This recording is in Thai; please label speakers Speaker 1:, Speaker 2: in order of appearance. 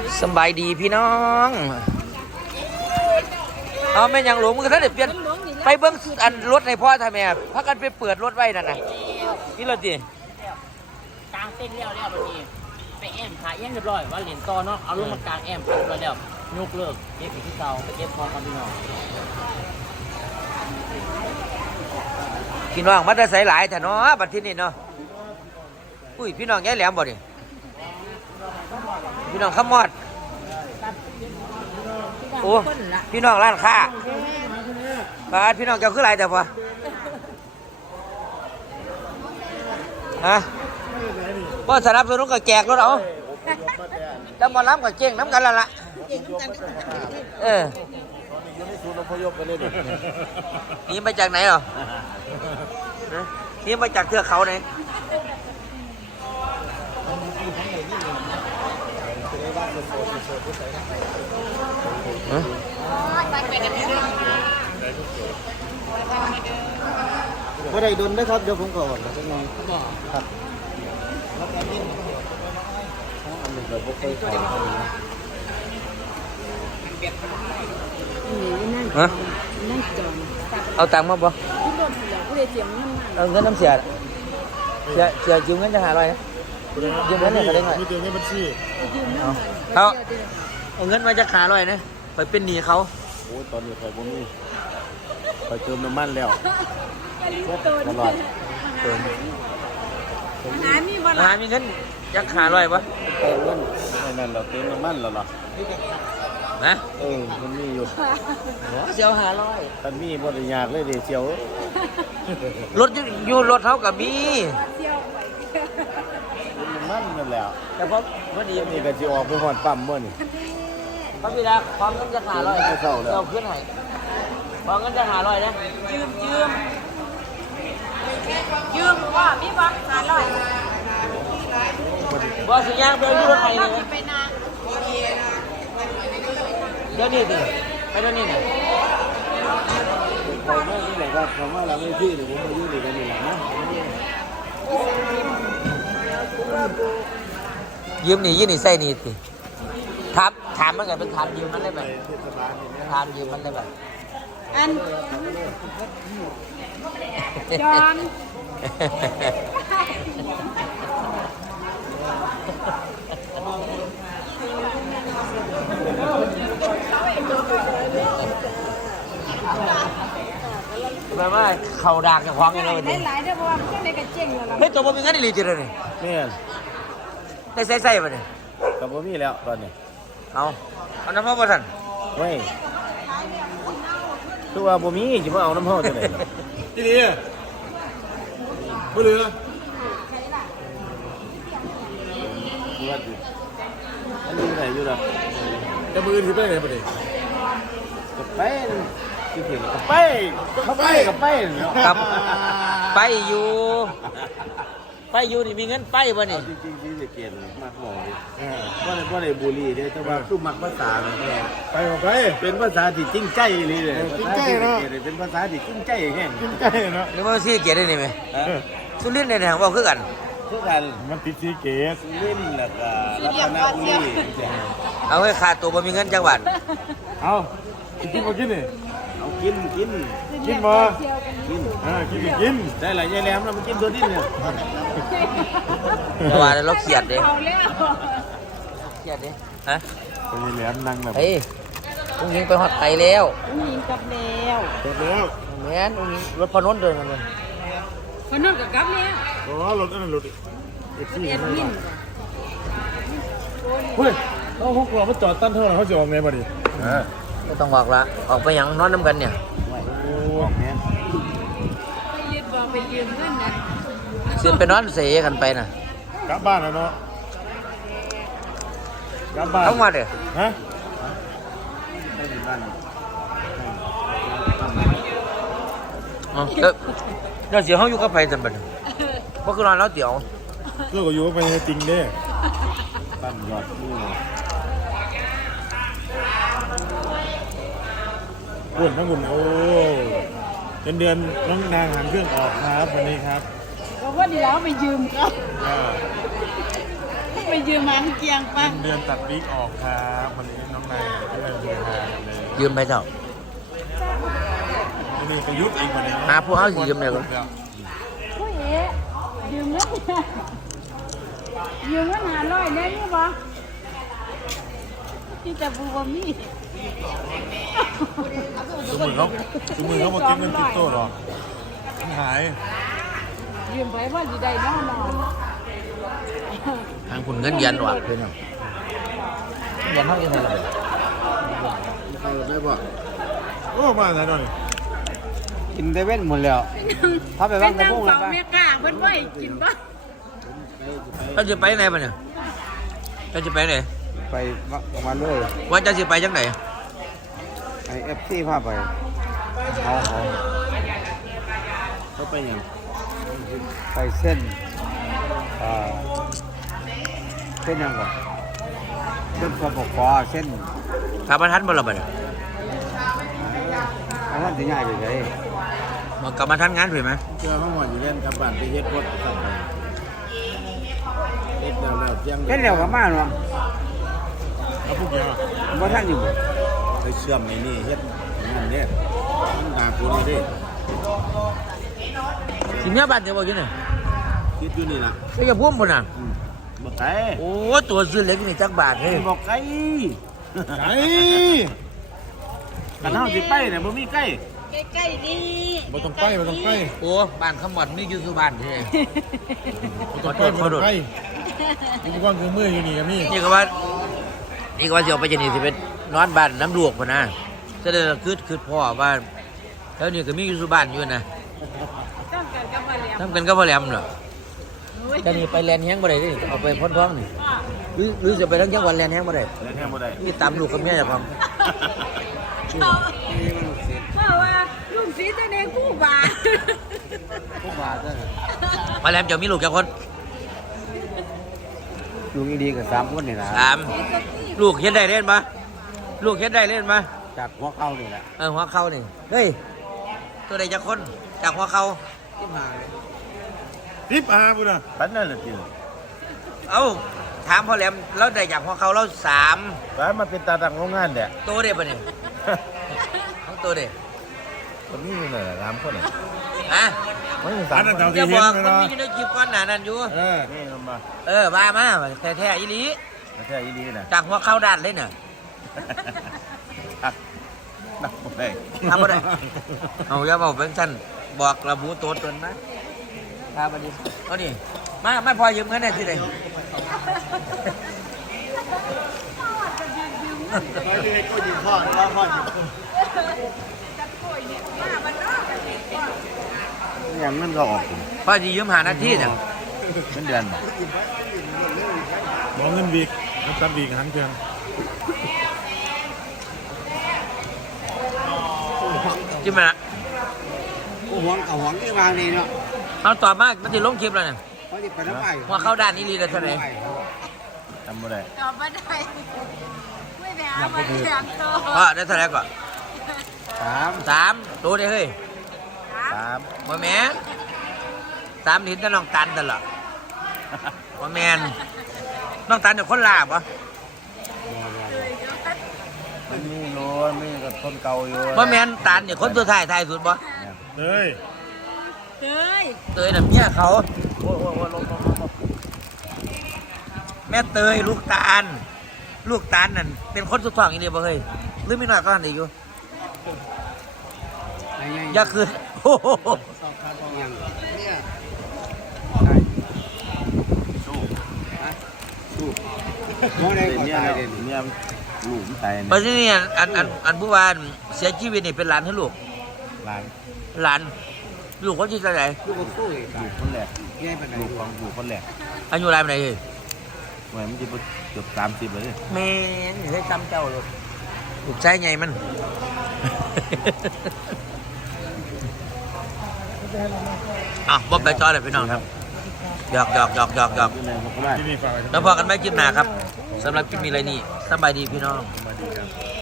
Speaker 1: สบายดีพี่น้องเอาแม่ยังหลวงมึงถ้าเด็ดเปลี่ยนไปเบิ้งอันรถในพ่อทำไมพักกันไปเปิดรถไว้นั่นน่ะนี่รถดิ
Speaker 2: กลางเต้นแล้ววันนี้ไปแอมขายยังเรียบร้อยว่าเหรียญต่อเนาะเอาลงมากลางแอมเรียบร้อยแล้วยกเลิกเก็บที่เก่าไปเก็บของกันพี่น้อง
Speaker 1: พี่น้องมันจะใส่หลายแต่เนาะบัดที่นี่เนาะอุ้ยพี่น้องแย่แหลมบ่ดิพี่น้องขมอดโอ้พี่น้องร้านค้าบาดพี่น้องเจ้าคือไรแต่พอฮะบ่สนับสนุนกับแจกรถเอาแล้วมาล้ำกับเจ๊งน้ำกันละนี่มาจากไหนหรอนี่มาจากเทือกเขาไหน
Speaker 3: ว่าได้ดุนไหมครับเดี๋ยวผมก่อนสักหน่อยครับ
Speaker 1: ฮะเอาตังค์มาบ่เอาเงินน้ำเสียยืมเงินจะหาอะไรนะยืมเงินเนี่ยเขาได้ไง
Speaker 3: มีเงินในบัญชี
Speaker 1: เอาเงินมาจะขาลอยนะไปเป็นหนี้เขา
Speaker 3: โอ้ตอนนี้ใครบ่มีไปเติมน้ำมันแล้วตลอด
Speaker 1: หามีเงินจะขาลอยปะ
Speaker 3: เติมเงินนั่นเราเติมน้ำมันแล้วเหรอ
Speaker 1: นะ
Speaker 3: มันมีอยู่
Speaker 1: เสียวหาลอย
Speaker 3: มันมีบริยากเลยเดี๋ยวเสียว
Speaker 1: รถอยู่รถเท่ากับมี
Speaker 3: มันนั่นแหละ
Speaker 1: แต่พอวันนี้
Speaker 3: นี่ก็จะออกไปหอดปั๊มเมื่อนี่
Speaker 1: พระบิดาความเงินจะหาลอยเราขึ้นไหนความเงินจะหาลอยนะ
Speaker 4: ยืมว่ามีบ้างหาลอย
Speaker 1: บ่สิย่างไปอยู่รถไฟเลยเดี๋ยวนี้สิไปเดี๋ยวนี้เนี่ย
Speaker 3: เขาไม่ที่ไหนครับเขาว่าเราไม่ที่หรือผมมาอยู่ดีกันนี่แหละนะ
Speaker 1: ยืมนี่ใส่นี่สิถามมันกันเป็นถามยืมมันได้ไหมถามยืมมันได้ไหม
Speaker 4: อันจอน
Speaker 1: แบบว่าเข่าดากจะคล้องยังไง
Speaker 4: ได้หลายเด้อเพราะว่ามันในกระเจ๋งแล้ว
Speaker 1: เฮ้ยตัวบ่มีเงินอีหลีจิเลยนี่ได้ใส่ป่ะเนี่ย
Speaker 3: กับบ่มีแล้วตอนนี้
Speaker 1: เอาน้ำพ่อบ่ทัน
Speaker 3: ไม่ตัวบ่มีจะมาเอาน้ำพ่อจะไหนที่นี่บ่เหลืออันนี้ไหนอยู่ล่ะแต่มือถือไปไหนบ่ได้กับไปที่ถึงกับไปกับ
Speaker 1: ไปอยู่นี่มีเงินไปบ่นี่
Speaker 3: จริงที่จะเกียนมากบอกเลยว่าในบุรีเนี่ยแต่ว่าสู้มักภาษาไปเป็นภาษาที่จริงใจเลยจริงใจเนาะเป็นภาษาที่จริงใจแห้งจริงใจเนาะ
Speaker 1: หรือว่าซีเกียรได้นี่ไหมสุรินทร์ในทางว่าคือกัน
Speaker 3: มันติดซีเกตสุรินทร์แล้วก็รัตนบุรี
Speaker 1: เอาให้ขาดตัวบ่มีเงินจังหวัด
Speaker 3: เอากินมากินนี่เอากินมากินกินได้หลายยายแหลมแล้วมันกินตัวนี้เนี่ย
Speaker 1: เมื่อวานเราเขียดดิฮะ
Speaker 3: ยายแหลมนั่งแบบ
Speaker 1: เฮ้ยอุ้งยิงไปหอดไตแล้ว
Speaker 4: อุ้งยิงกับแล้ว
Speaker 1: แม่นอุ้งยิงรถพนนเดินกันเลย
Speaker 4: พนนกับกับแล้ว
Speaker 3: รถนั่นรถ
Speaker 4: เอ็ดมิน
Speaker 3: เฮ้ยเขาพวกเราเขาจอดตั้งเท่าไหร่เขาจะออกไงบ่ดิ
Speaker 1: ไม่ต้องบอกละออกไปยังนอนน้ำกันเนี่ย
Speaker 4: ไปยืมเงินนะ
Speaker 1: เสียนไปนอนเสียกันไปน่ะ
Speaker 3: กลับบ้านแล้วเนาะกลับบ้าน
Speaker 1: ต้องมาเด้อ
Speaker 3: ฮะ
Speaker 1: เดี๋ยวเสียห้องอยู่กับไผ่จำเป็นเพราะคือนอนแล้วเดี๋ยว
Speaker 3: เลิกอยู่กับไผ่จริงเด้ตั้งยอดบุญทั้งบุญโอ้เดือนน้องนางหันเครื่องออกครับวันนี้ครับ
Speaker 4: เพราะว่าดีแล้วไปยืมครับไปยืมมาเกียงปัง
Speaker 3: เดือนตัดวิกออกครับวันนี้น้องนายก็เลยเดินทางเลย
Speaker 1: ยืมไปเถอะ
Speaker 3: นี่ก็ยุบอีกวันนี้
Speaker 1: หาผู้เอาสิยืมเลย
Speaker 4: ผู้เอ๋ยืมเงินยืมเงิน500ได้นี่บ่ที่จะบูบ่มี
Speaker 3: สมมือเขามาเก็บเงินคริปโตหรอมันหาย
Speaker 4: ยืมไปว่าสิได้นอน
Speaker 1: ทางคุณเงินเย็นหรอพี่น้องเย็นเท่ายังไงเลย
Speaker 3: เขาได้บ่โอ้มาไหนหน่อย
Speaker 5: กินได้เว้นหมดแล้วถ้าไป
Speaker 4: เป็
Speaker 5: บ้าน นกระ
Speaker 4: นาง
Speaker 5: พุ้งแล้ว
Speaker 4: เฝ้า
Speaker 5: ปะ
Speaker 4: แม่กล้าเพิ่นบ่ให้กินบ่
Speaker 1: เราจะไปไหนปะเนี่ยเราจะไปไหน
Speaker 5: ไปมาเลย
Speaker 1: ว่าจะสิไปจังไหน
Speaker 5: ไอเอฟซีพาไปเขา
Speaker 3: เขาไปยัง
Speaker 5: ไปเส้นเส้นยังก่อนเส้นสปปเส้น
Speaker 1: ถามประทันบ่ละบ่เนี่ย
Speaker 5: อันนั้นจะง่ายไปเลย
Speaker 1: มากลับมาทันงานถูกไหม
Speaker 3: เจอเขาหมดอยู่เล่นกับบ้านไปเฮ็ดรถกลับไปเฮ็ดแล้วเที่ยง
Speaker 5: เส้นเร็วกับมาเนาะ
Speaker 3: เอาพวกเดียว
Speaker 5: บ่ท่านอยู่
Speaker 3: ไปเชื่อมนี่เฮ็ดนั่นเนี่ยมันด่ากูนี่ดิ
Speaker 1: สิเมียบ้านเดี๋ยวบอกอยู่เนี่ย
Speaker 3: คิดอยู่นี่ล่ะ
Speaker 1: ไอ้ยาพุ่มพุ่นน่ะ
Speaker 3: บอกไก่
Speaker 1: โอ้ตัวซื้อเล็กนี่จักบาทเฮ้ย
Speaker 3: บอกไก่ไก่กันเฮาสิไปเนี่ยบ่มีไก่
Speaker 4: ใกล้ๆนี่
Speaker 3: บ่ต้องไปบ่ต้องไป
Speaker 1: โอ้บ้านขมอดมีอยู่สุบ้านเฮ้ย
Speaker 3: บ่ต้องไปบ่ต้องไปอุปกรณ์คือมืออยู่นี่ก็มี
Speaker 1: นี่ก็ว่าสิออกไปจะนี่สิเป็นนอนบ้านน้ำลวกพุ่นนะจะได้คืดพ่อว่าแล้วนี่ก็มีอยู่สุบ้านอยู่นะ
Speaker 4: ต้องกันกับบ่แล้ว
Speaker 1: ทำกันก็บ่แหลมเหรอจะนี่ไปแลนแห้งบ่ได้ดิเอาไปพ้นท้องนี่หรือจะไปทั้งจังหวัดแลนแห้งบ่ได้
Speaker 3: เล่นแห้งบ่ได้
Speaker 1: นี่ตามลูกกับเมียอย่าฟัง
Speaker 4: เพราะว่าลุงศรีตัวเองคู่บา
Speaker 5: พวกบาทนั่น
Speaker 1: มาแลมจะมีลูกกี่คน
Speaker 5: ลุงอีดีกับ3 คนนี่นะ
Speaker 1: 3ลูกเฮ็ดได้เล่นปะลูกเฮ็ดได้เล่นปะ
Speaker 5: จากหัวเข้านี่แหละ
Speaker 1: หัวเข่านี่เฮ้ยตัวใดจะคนจากหัวเข่า
Speaker 5: ที่มาเลย
Speaker 3: ทิปอาบุญนะปันนั่นแหละที
Speaker 1: เอ้าถามพ่อแหลมแล้วได้จากหัวเข่าแล้ว3
Speaker 3: แล้วมันเป็นตาดังโรงงานเด้อ
Speaker 1: ตัวเด็ดปะเนี่ยทั้งตัวเด็ด
Speaker 3: คนนี้นี่แหละ3คนน่ะ
Speaker 1: ฮะ
Speaker 3: ไม่มี3คน
Speaker 1: อย่าบอกคนมีอยู่ในคลิปก้อนหนานั่นอยู่
Speaker 3: นี่มันมา
Speaker 1: มาแท้ๆอีหลี
Speaker 3: แท้อีหลีน่ะ
Speaker 1: จากหัวเข่าด้านเลยน่ะ
Speaker 3: นับบ่ได้
Speaker 1: ทำบ่ได้เอาอย่าบอกเป็นสั้นบอกระบุตัวตนนะครับสวัสดีเอาดิมาพอยืมเงินได้สิเลย
Speaker 3: อย่างนั้นก็ออก
Speaker 1: พอจะยืมหานาทีเนี่ย
Speaker 3: เป็นเดือนบ่มองเงินวีกมันซับวีกหันเทือง
Speaker 1: จิ้มมาละ
Speaker 5: กูหวงกับหวงที่วางนี่เนาะ
Speaker 1: เอาต่อมากมันจะลงคลิปแล้วเนี่ย
Speaker 5: เขาจะไปน้ำไป
Speaker 1: หัวเข้าด้านนี้ลีเลยเท่าไหร่
Speaker 3: จำบ่ได้
Speaker 4: ตอบบ่ได้ไม่ไปหาบ่ได้ถามโต
Speaker 1: ได้เท่าไหร่ก่อน 3ตัวเดียวเฮ้ย
Speaker 3: 3
Speaker 1: บ่แม่น3หินแต่น้องตันตลอดบ่แม่นน้องตันเนี่ยคนลาบวะ
Speaker 3: มันมีโลมีกับคนเก่าอยู่
Speaker 1: บ่แม่นตันเนี่ยคนตัวท้ายสุดบ่
Speaker 3: เฮ้ย
Speaker 4: เตย
Speaker 1: เตยน่ะเมียเขาแม่เตยลูกตาลนั่นเป็นคนสุดท้องอีเดียบ่เฮ้ยหรือมีน้อยก็หันอีกอยู่อย่าคืนโอ้โห
Speaker 5: มองได้
Speaker 3: เป็น
Speaker 5: ก็
Speaker 3: เนี่ย
Speaker 5: ตายเลย
Speaker 3: เนี่ยหลุมตาย
Speaker 1: ปัจจุบันนี้อันผู้ว่าเสียชีวิตนี่เป็นหลานให้ลูก
Speaker 3: ร้าน
Speaker 1: หลานลูกคนที่เท่าไหร่
Speaker 5: ลูกก็สู้อีก
Speaker 3: ลูกคนแรก
Speaker 5: ง่ายไปไหน
Speaker 3: ลูกของลูกคนแรก
Speaker 1: อายุอะไรปานใดเฮ้ย
Speaker 3: หน่วยมันจะเกือบ30เลย
Speaker 1: แม่นให้จำเจ้าเลยลูกชายใหญ่มัน บ่ไปจอเลยพี่น้องครับหยอก
Speaker 3: ที่นี่ฝากไว้
Speaker 1: แล้วพอกันไม่คลิปหน้าครับสำหรับคลิปมีอะไรนี่สบายดีพี่น้อง